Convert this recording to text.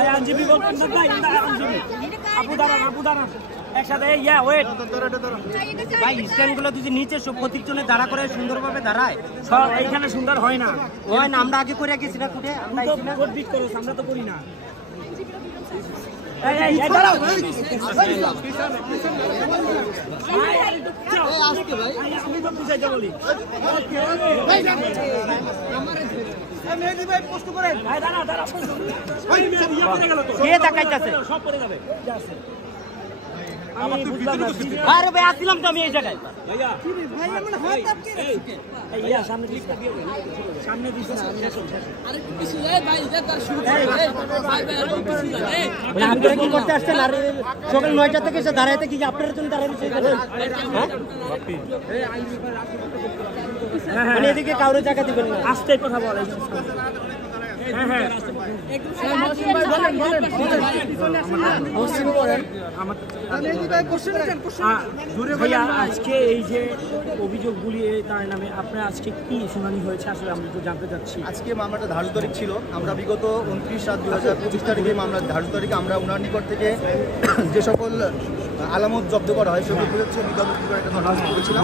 আইনজীবী বলবেন না ভাই, আইনজীবী আপু দাঁড়ান একসাথে। ইয়া ওয়েট ভাই, স্ট্যান্ডগুলো যদি নিচে সব প্রতিজনে দাঁড়া করে সুন্দরভাবে দাঁড়ায়, সব এইখানে সুন্দর হয় না। হয় না, আমরা আগে করে গেছি না কুটে, আমরা তো করি না। দাঁড়াও আমি তো বুঝাইতে বলি। সব পরে যাবে। আরে ভাই আসছিলাম তো আমি এই জায়গায়। সামনে দিস না, আপনারা কি করতে আসছেন? আর সকাল 9টা থেকে এসে দাঁড়াইতে কি আপনার জন্য দাঁড়াইছে? মানে এদিকে কারো জায়গা দিবেন না, আস্তে কথা বলে। আজকে এই যে অভিযোগগুলি তার নামে আপনার আজকে কি শুনানি হয়েছে আসলে আমরা একটু জানতে চাচ্ছি। আজকে মামলাটা ধার্য তারিখ ছিল, আমরা বিগত 29/7/2025 তারিখে মামলা ধার্য তারিখে আমরা ওনার নিকট থেকে যে সকল আলামত জব্দ করা হয় সেগুলো হচ্ছে বিজ্ঞাপন একটা দরখাস্ত করেছিলাম।